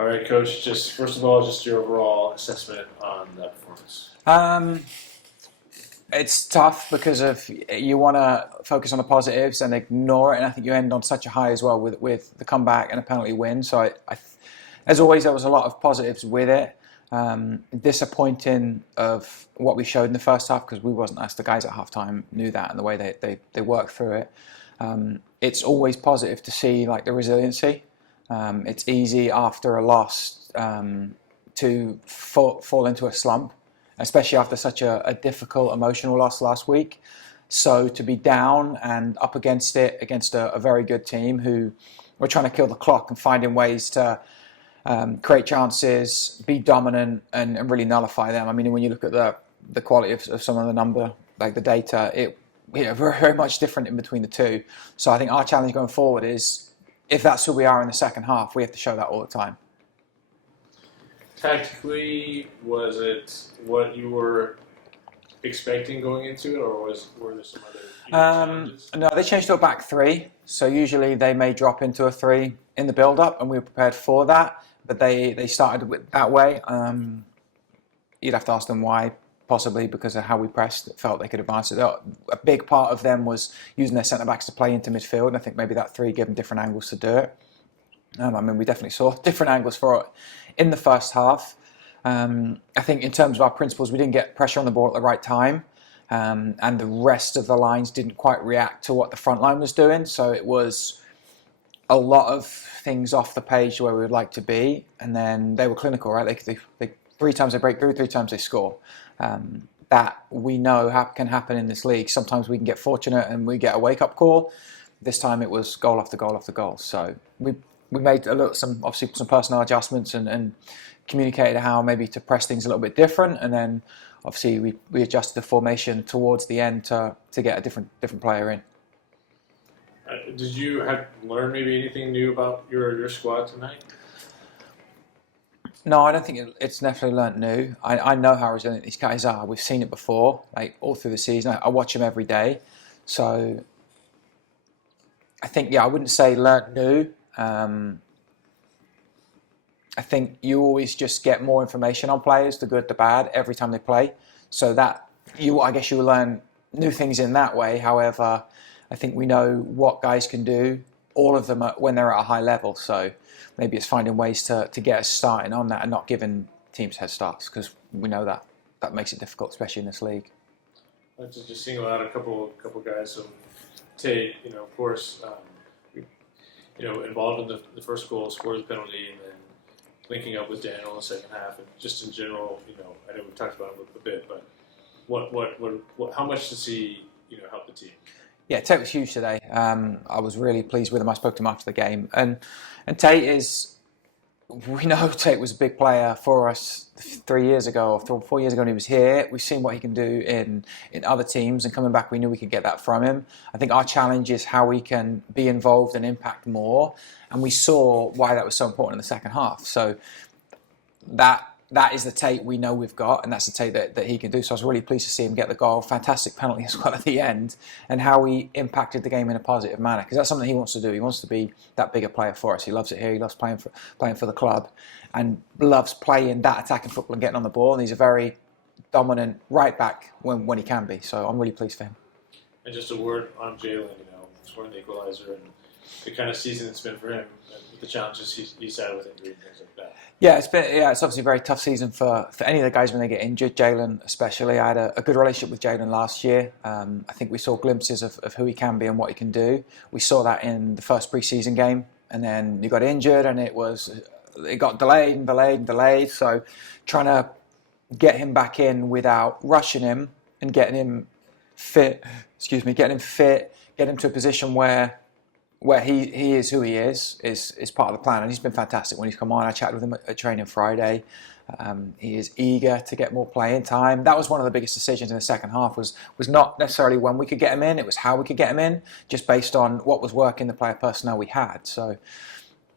All right, Coach. Just first of all, just your overall assessment on that performance. It's tough because of you want to focus on the positives and ignore it, and I think you end on such a high as well with the comeback and a penalty win. So as always, there was a lot of positives with it. Disappointing of what we showed in the first half because we wasn't asked. The guys at halftime knew that and the way they worked through it. It's always positive to see like the resiliency. It's easy after a loss to fall into a slump, especially after such a difficult emotional loss last week. So to be down and up against it, against a very good team who were trying to kill the clock and finding ways to create chances, be dominant and really nullify them. I mean, when you look at the quality of some of the number, like the data, it very, very much different in between the two. So I think our challenge going forward is, if that's who we are in the second half, we have to show that all the time. Tactically, was it what you were expecting going into it, or were there some other challenges? No, they changed to a back three. So usually they may drop into a three in the build-up, and we were prepared for that. But they started that way. You'd have to ask them why, possibly because of how we pressed. It felt they could advance it. A big part of them was using their centre-backs to play into midfield, and I think maybe that three gave them different angles to do it. I mean, we definitely saw different angles for it in the first half. I think in terms of our principles, we didn't get pressure on the ball at the right time, and the rest of the lines didn't quite react to what the front line was doing. So it was a lot of things off the page where we would like to be, and then they were clinical, right? They 3 times they break through, 3 times they score. That we know can happen in this league. Sometimes we can get fortunate and we get a wake-up call. This time it was goal after goal after goal. So we made some personnel adjustments and communicated how maybe to press things a little bit different, and then obviously we adjusted the formation towards the end to get a different player in. Did you have learned maybe anything new about your squad tonight? No, I don't think it's necessarily learnt new. I know how resilient these guys are. We've seen it before, like all through the season. I watch them every day. So I think, I wouldn't say learnt new. I think you always just get more information on players, the good, the bad, every time they play. So that I guess you will learn new things in that way. However, I think we know what guys can do, all of them when they're at a high level. So maybe it's finding ways to get us starting on that and not giving teams head starts, because we know that makes it difficult, especially in this league. Let's just single out a couple guys. So Tate, of course, involved in the first goal, scored the penalty, and then linking up with Daniel in the second half, and just in general, I know we talked about it a bit, but what how much does he help the team? Yeah, Tate was huge today. I was really pleased with him. I spoke to him after the game, and Tate is. We know Tate was a big player for us 3 years ago or 4 years ago when he was here. We've seen what he can do in other teams, and coming back, we knew we could get that from him. I think our challenge is how we can be involved and impact more, and we saw why that was so important in the second half. So that is the Tate we know we've got, and that's the Tate that he can do. So I was really pleased to see him get the goal. Fantastic penalty as well at the end, and how he impacted the game in a positive manner, because that's something he wants to do. He wants to be that bigger player for us. He loves it here. He loves playing for the club, and loves playing that attacking football and getting on the ball. And he's a very dominant right back when he can be. So I'm really pleased for him. And just a word on Jalen, scoring the equalizer and the kind of season it's been for him, and the challenges he's had with injury and things like that. Yeah, it's obviously a very tough season for any of the guys when they get injured. Jalen especially. I had a good relationship with Jalen last year. I think we saw glimpses of who he can be and what he can do. We saw that in the first pre-season game, and then he got injured, and it got delayed and delayed and delayed. So trying to get him back in without rushing him and getting him fit, get him to a position where he is who he is part of the plan, and he's been fantastic when he's come on. I chatted with him at training Friday. He is eager to get more playing time. That was one of the biggest decisions in the second half, was not necessarily when we could get him in, it was how we could get him in, just based on what was working, the player personnel we had. So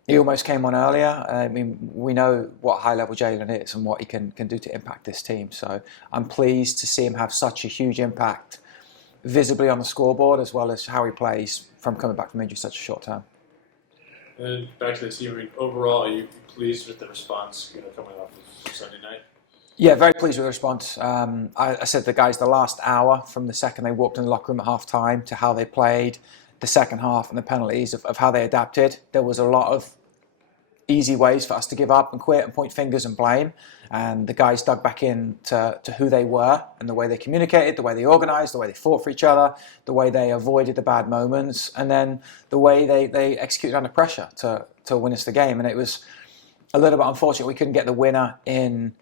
he almost came on earlier. I mean, we know what high-level Jalen is and what he can do to impact this team. So I'm pleased to see him have such a huge impact visibly on the scoreboard, as well as how he plays from coming back from injury such a short time. And then back to the team. I mean, overall, you pleased with the response, coming off of Sunday night? Yeah, very pleased with the response. I said to the guys the last hour from the second they walked in the locker room at half time to how they played, the second half and the penalties of how they adapted. There was a lot of easy ways for us to give up and quit and point fingers and blame. And the guys dug back in to who they were and the way they communicated, the way they organised, the way they fought for each other, the way they avoided the bad moments, and then the way they executed under pressure to win us the game. And it was a little bit unfortunate we couldn't get the winner in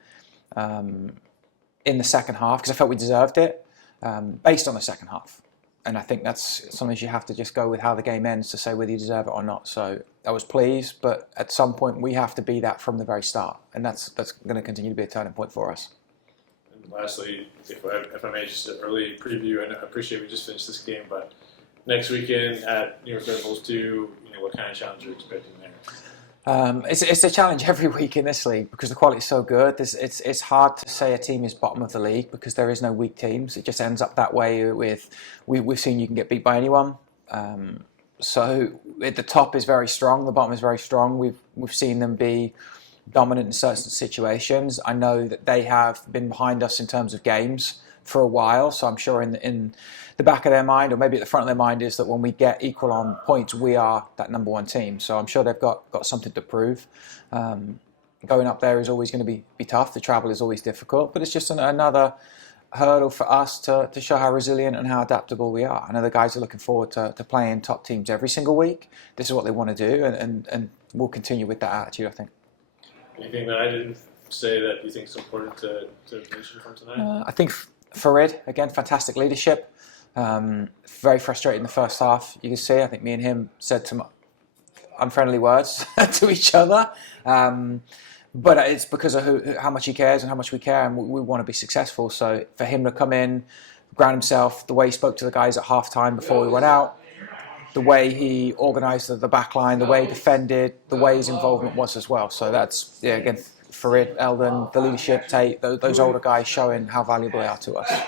the second half because I felt we deserved it based on the second half. And I think that's sometimes you have to just go with how the game ends to say whether you deserve it or not. So I was pleased, but at some point we have to be that from the very start, and that's going to continue to be a turning point for us. And lastly, if I may, just an early preview, and I appreciate we just finished this game, but next weekend at New York Red Bulls 2, what kind of challenge are you expecting there? It's a challenge every week in this league because the quality is so good. It's hard to say a team is bottom of the league because there is no weak teams. It just ends up that way. We've seen you can get beat by anyone. So at the top is very strong. The bottom is very strong. We've seen them be dominant in certain situations. I know that they have been behind us in terms of games for a while. So I'm sure in the back of their mind, or maybe at the front of their mind, is that when we get equal on points, we are that number one team. So I'm sure they've got something to prove. Going up there is always going to be tough. The travel is always difficult, but it's just another hurdle for us to show how resilient and how adaptable we are. I know the guys are looking forward to playing top teams every single week. This is what they want to do, and we'll continue with that attitude, I think. Anything that I didn't say that you think is important to mention from tonight? I think Farid, again, fantastic leadership. Very frustrated in the first half. You can see, I think me and him said some unfriendly words to each other. But it's because of how much he cares and how much we care, and we want to be successful. So for him to come in, ground himself, the way he spoke to the guys at half-time before we went out, the way he organised the back line, the way he defended, the way his involvement was as well. So that's, again, Farid, Eldon, the leadership, Tate, those older guys showing how valuable they are to us.